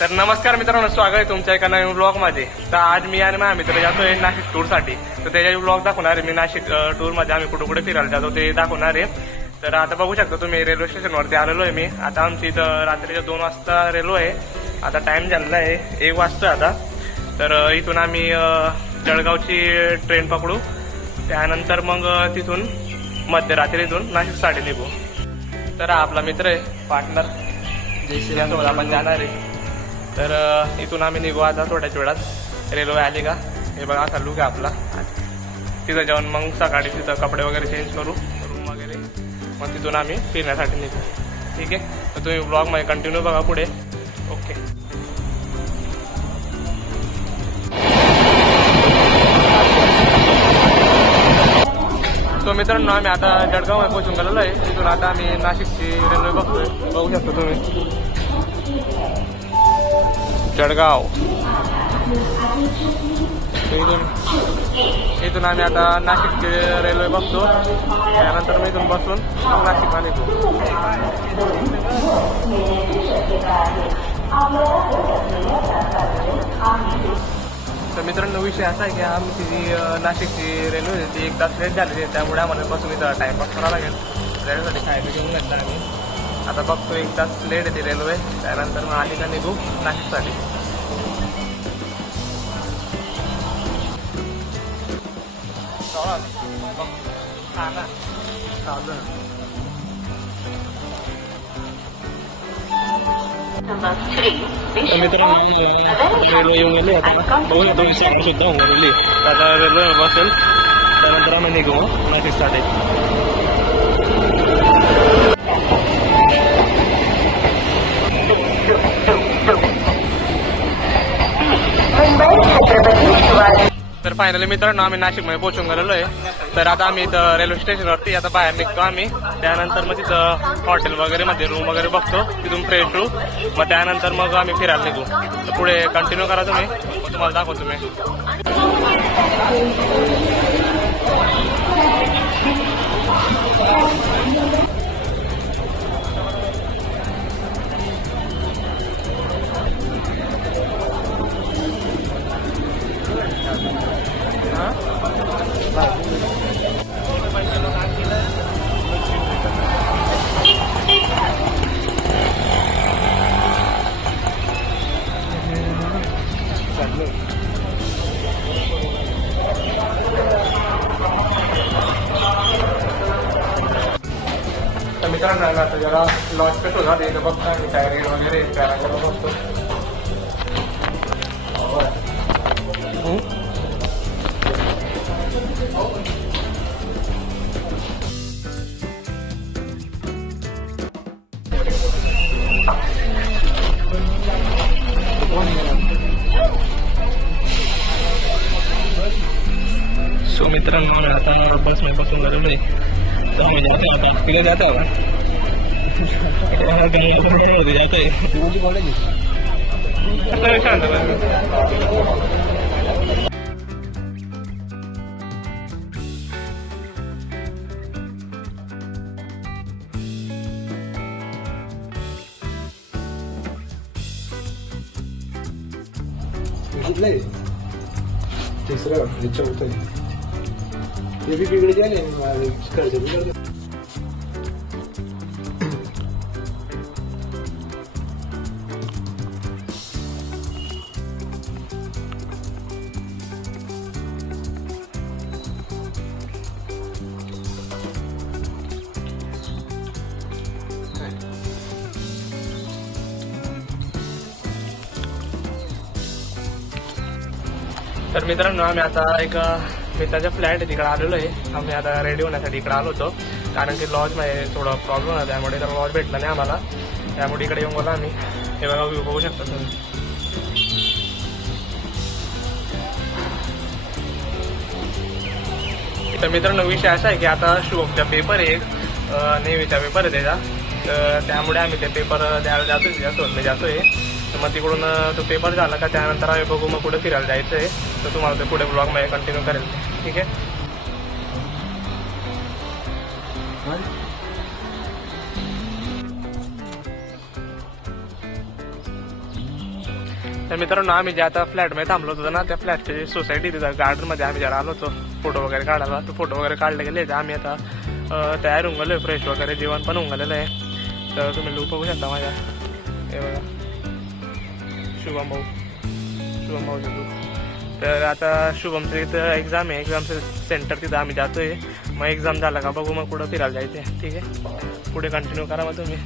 तर नमस्कार मित्रांनो, स्वागत आहे तुमच्या एका नवीन ब्लॉग मध्ये। तर आज मी आणि माझा मित्र जातोय नाशिक टूर साठी। तर त्याच्या ब्लॉग दाखवणार आहे मी। नाशिक टूर मध्ये आम्ही कुठे कुठे फिरायला जातो ते दाखवणार आहे। तर आता बघू शकता तुम्ही, रेल्वे स्टेशन वरती आलेलो आहे मी। आता आमची इथं रात्रीच्या 2 वाजता रेल्वे आहे। आता टाइम झालेला आहे 1 वाजता आता। तर इथून आम्ही जळगावची ट्रेन पकडू, त्यानंतर मग तिथून मध्यरात्रीतून नाशिकसाठी निघू। तर आपला मित्र आहे, पार्टनर ज्यासोबत आपण जाणार आहे। तर इथून आम्ही निघू आता थोड्याच वेळात। रेल्वे आली का हे बघा, असा लुक आहे आपला। तिथं जाऊन मग सकाळी तिथं कपडे वगैरे चेंज करू, रूम वगैरे, मग तिथून आम्ही फिरण्यासाठी निघू। ठीक आहे, तर तुम्ही ब्लॉग मध्ये कंटिन्यू बघा पुढे। ओके, तो मित्रांनो आम्ही आता जळगाव मध्ये पोहोचून गेलेलो आहे। तिथून आता आम्ही नाशिकची रेल्वे बघतोय, बघू शकता तुम्ही। जळगाव इथून आम्ही आता नाशिकची रेल्वे बघतो, त्यानंतर मी इथून बसून नाशिकला निघू। तर मित्रांनो विषय असा आहे की आमची जी नाशिकची रेल्वे होती ती 1 तास लेट झालेली आहे, त्यामुळे आम्हाला बसून इथं टाइमपास करावा लागेल। रेल्वेसाठी खायला घेऊन घेतला आम्ही। आता बघतो 1 तास लेट येते रेल्वे, त्यानंतर मग आली का निघू नाशिकसाठी। मित्रांनो रेल्वे येऊन गेली, आता बघू शकतो सुद्धा होऊन गेली। आता रेल्वे बसेल, त्यानंतर आम्ही निघू नाशिकसाठी। तर फायनली मित्रांनो आम्ही नाशिकमध्ये पोहोचून गेलेलो आहे। तर आता आम्ही इथं रेल्वे स्टेशनवरती आता बाहेर निघतो आम्ही। त्यानंतर मग तिथं हॉटेल वगैरे मध्ये रूम वगैरे बघतो, तिथून फ्रेश होऊ, मग त्यानंतर मग आम्ही फिरायला निघू। तर पुढे कंटिन्यू करा तुम्ही, तुम्हाला दाखवतो मी। तर मित्रांनो आता जरा लॉन्च पेट होता, इथं बघता मी काय रेट वगैरे त्याला बघतो। सो मित्रांनो आता बस में बसून गेलेलो आहे। तो हमें जाते हैं, आता किधर जाता होगा जाता है तीसरा चौथा ये भी बिगड़ जाए घर से बिगड़ गया। तर मित्रांनो आम्ही आता एक मित्राच्या फ्लॅट तिकडे आलेलो आहे। आम्ही आता रेडी होण्यासाठी इकडे आलो होतो, कारण की लॉज मध्ये थोडा प्रॉब्लेम होता, त्यामुळे तर लॉज भेटला नाही आम्हाला, त्यामुळे इकडे येऊन गेलो आम्ही। हे बघा व्ह्यू बघू शकता तुम्ही। तर मित्रांनो विषय असा आहे की आता शुभमचा पेपर आहे, नेव्हीचा पेपर आहे त्याचा। तर त्यामुळे आम्ही ते पेपर द्यायला जातोय, त्याच्यासोबत मी जातोय। तर मग तिकडून तो पेपर झाला का त्यानंतर आम्ही बघू मग कुठे फिरायला जायचं आहे। तर तुम्हाला ते पुढे ब्लॉग मध्ये कंटिन्यू करेल, ठीक आहे। तर मित्रांनो आम्ही जे आता फ्लॅटमध्ये थांबलो होतो ना, त्या फ्लॅटच्या सोसायटी तिथं गार्डनमध्ये आम्ही जरा आलो होतो फोटो वगैरे काढायला. तर फोटो वगैरे काढले गेले. आम्ही आता तयार होऊन गेलोय, फ्रेश वगैरे जेवण पण होऊन गेलेलं आहे. तर तुम्ही लुक बघू शकता माझ्या. हे बघा शुभम भाऊचे लुक. तर आता शुभमचं इथं एक्झाम आहे, एक्झामचं सेंटर तिथं आम्ही जातोय. मग एक्झाम झाला का बघू मग पुढं फिरायला जायचं. ठीक आहे, पुढे कंटिन्यू करा मग तुम्ही.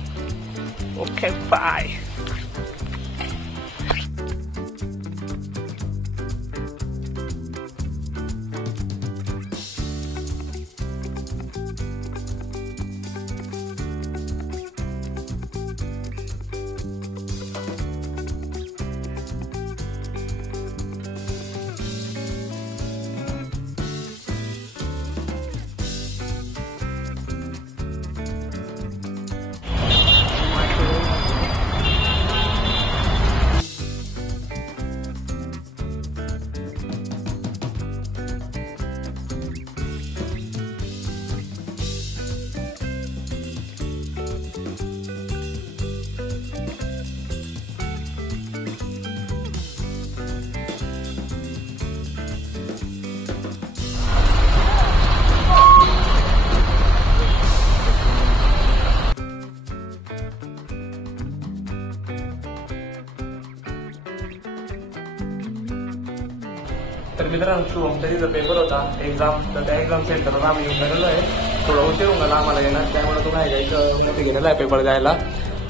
Okay bye. तर मित्रांनो शुभमचा तिथं पेपर होता एक्झाम. तर त्या एक्झाम सेंटरला आम्ही येऊन गेलेलो आहे. थोडं उशीर होऊन गेला आम्हाला येणार, त्यामुळे तो नाही जायचं मोठे गेलेला आहे पेपर द्यायला.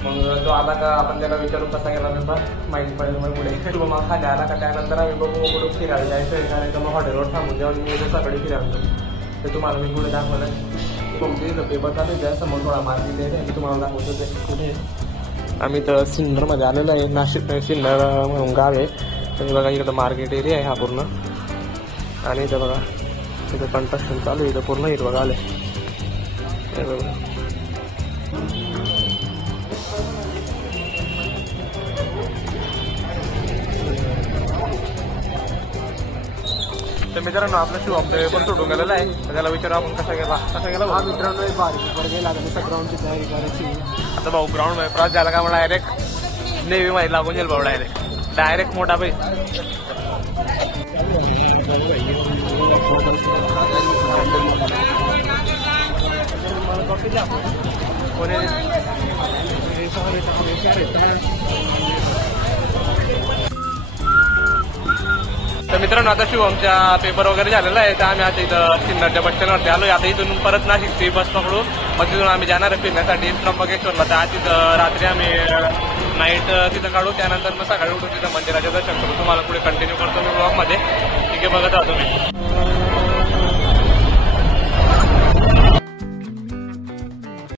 मग तो आला का आपण त्याला विचारू कसा गेला पेपर माहिती पडेल. मग पुढे शुभम खाली आला का त्यानंतर आम्ही बघू कुठं फिरायला जायचं आहे. कारण मग हॉटेलवर थांबून जेव्हा मी सकाळी फिरायला ते तुम्हाला मी पुढे दाखवलं. तुमच्या इथं पेपर चालू आहे, समोर थोडा मार्केट आहे, मी तुम्हाला दाखवतो ते कुठे. आम्ही तर सिन्नरमध्ये आलेलो आहे, नाशिक सिन्नर म्हणून गाव आहे. तर बघा इकडं मार्केट एरिया आहे हा पूर्ण. आणि इथं बघा इथं कन्स्ट्रक्शन चालू आहे, इथं पूर्ण हिरवं गाव आहे. तर मित्रांनो आपलं शुभम पेपर सोडून गेलेला आहे. त्याला विचारू आपण कसा गेला. मित्रांनो बारीक गेला ग्राउंडची तयारी करायची. आता भाऊ ग्राउंड मध्ये क्रॉस झाला का मला डायरेक्ट नेव्ही मध्ये लागून जाईल भाऊ. डायरेक्ट मोठा बाई. तर मित्रांनो आता शुभमच्या पेपर वगैरे झालेला आहे. तर आम्ही आता इथं सिन्नरच्या बस स्टँडवरती आलोय. आता इथून परत नाशिकची बस पकडू, मग तिथून आम्ही जाणार आहे फिरण्यासाठी त्र्यंबकेश्वरला. तर आज तिथं रात्री आम्ही नाईट तिथं काढू, त्यानंतर मग सकाळी उठून तिथं मंदिराचं दर्शन करू. तुम्हाला पुढे कंटिन्यू करतो मी ब्लॉगमध्ये. ठीक आहे, बघत राहा तुम्ही.